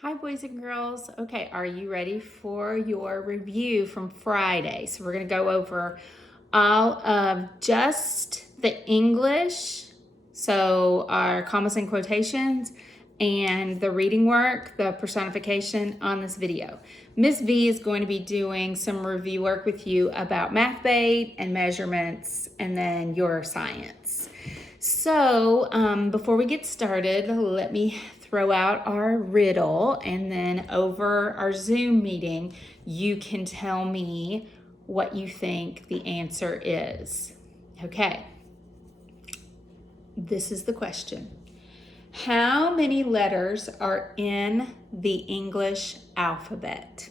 Hi, boys and girls. Okay, are you ready for your review from Friday? So we're going to go over all of just the English, so our commas and quotations, and the reading work, the personification on this video. Miss V is going to be doing some review work with you about math bait and measurements, and then your science. So before we get started, let me throw out our riddle, and then over our Zoom meeting, you can tell me what you think the answer is. Okay, this is the question. How many letters are in the English alphabet?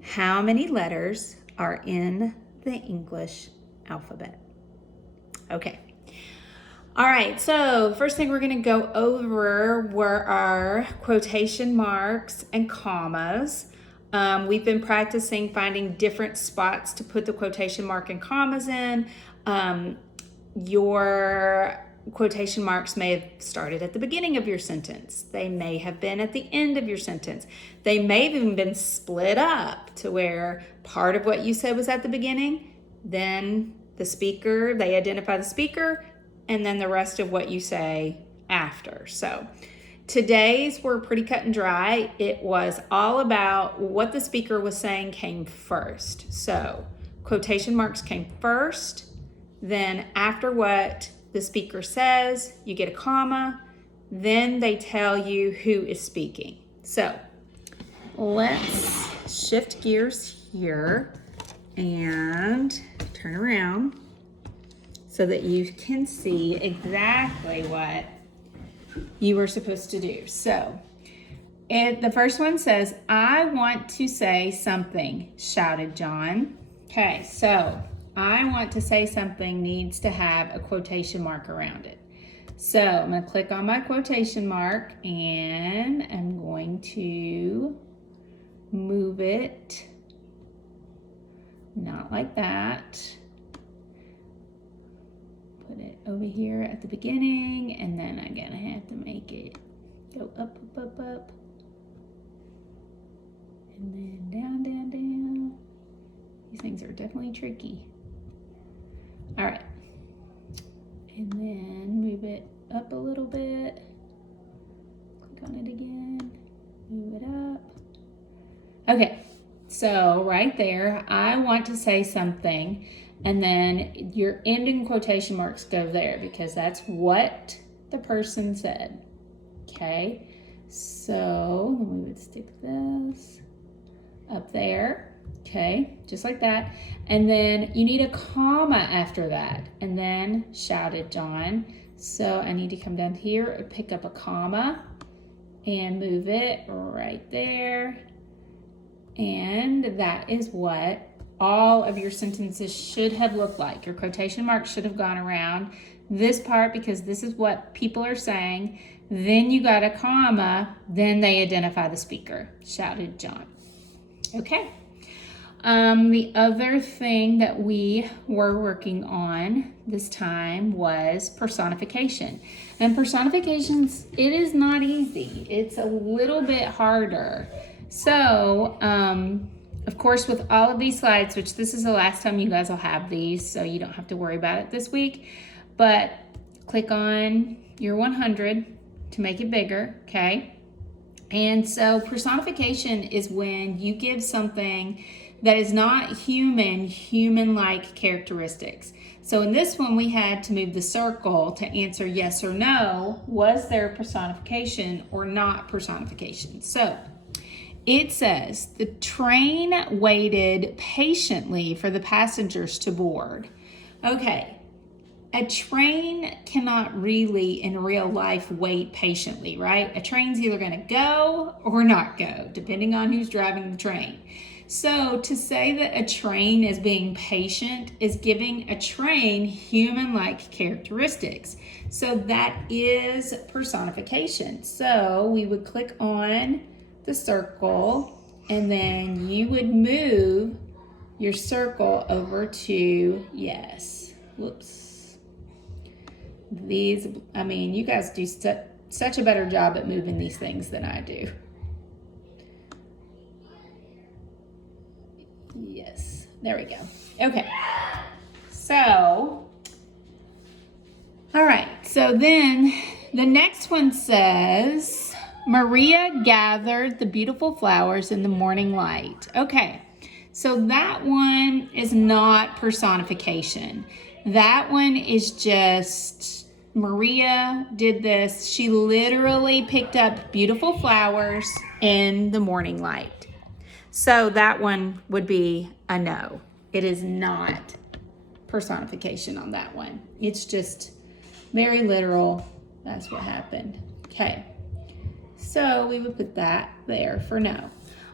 How many letters are in the English alphabet? Okay. All right, so first thing we're going to go over were our quotation marks and commas. We've been practicing finding different spots to put the quotation mark and commas in. Your quotation marks may have started at the beginning of your sentence. They may have been at the end of your sentence. They may have even been split up to where part of what you said was at the beginning, then they identify the speaker, and then the rest of what you say after. So today's were pretty cut and dry. It was all about what the speaker was saying came first. So quotation marks came first, then after what the speaker says, you get a comma, then they tell you who is speaking. So let's shift gears here and turn around so that you can see exactly what you were supposed to do. So the first one says, "I want to say something," shouted John. Okay, so I want to say something needs to have a quotation mark around it. So I'm going to click on my quotation mark and I'm going to move it, not like that. Put it over here at the beginning, and then I'm gonna have to make it go up, up, up, up, and then down, down, down. These things are definitely tricky. All right, and then move it up a little bit. Click on it again, move it up. Okay, so right there, I want to say something. And then your ending quotation marks go there because that's what the person said. Okay, so then we would stick this up there. Okay, just like that. And then you need a comma after that. And then shouted John. So I need to come down here and pick up a comma and move it right there. And that is what all of your sentences should have looked like. Your quotation marks should have gone around this part because this is what people are saying. Then you got a comma, then they identify the speaker, shouted John. Okay. The other thing that we were working on this time was personification. And personifications, it is not easy. It's a little bit harder. So, of course, with all of these slides, which this is the last time you guys will have these, so you don't have to worry about it this week, but click on your 100 to make it bigger, okay? And so personification is when you give something that is not human-like characteristics. So in this one, we had to move the circle to answer yes or no. Was there personification or not personification? So it says, the train waited patiently for the passengers to board. Okay, a train cannot really in real life wait patiently, right? A train's either gonna go or not go, depending on who's driving the train. So to say that a train is being patient is giving a train human-like characteristics. So that is personification. So we would click on the circle, and then you would move your circle over to yes. Whoops. You guys do such a better job at moving these things than I do. Yes, there we go. Okay, so, all right, so then the next one says, Maria gathered the beautiful flowers in the morning light. Okay, so that one is not personification. That one is just Maria did this. She literally picked up beautiful flowers in the morning light. So that one would be a no. It is not personification on that one. It's just very literal. That's what happened. Okay. So we would put that there for no.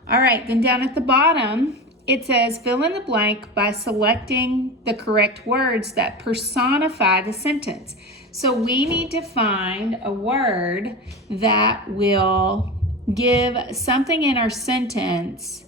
All right, then down at the bottom, it says fill in the blank by selecting the correct words that personify the sentence. So we need to find a word that will give something in our sentence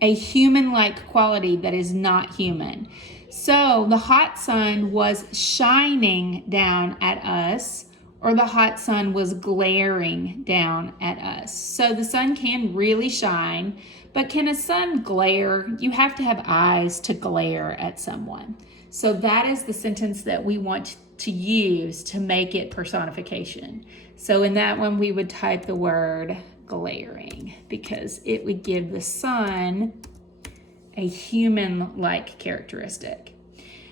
a human-like quality that is not human. So the hot sun was shining down at us, or the hot sun was glaring down at us. So the sun can really shine, but can a sun glare? You have to have eyes to glare at someone. So that is the sentence that we want to use to make it personification. So in that one, we would type the word glaring because it would give the sun a human-like characteristic.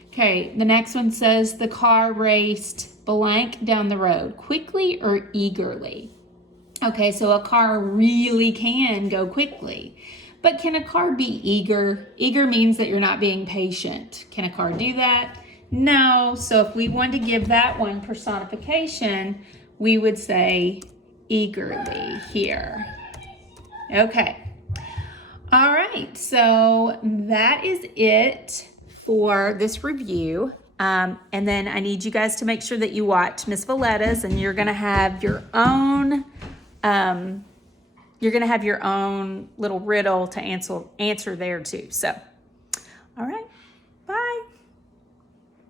Okay, the next one says the car raced blank down the road, quickly or eagerly. Okay, so a car really can go quickly, but can a car be eager? Eager means that you're not being patient. Can a car do that? No, so if we want to give that one personification, we would say eagerly here. Okay. All right, so that is it for this review. And then I need you guys to make sure that you watch Miss Valletta's, and you're gonna have your own little riddle to answer there too. So, all right.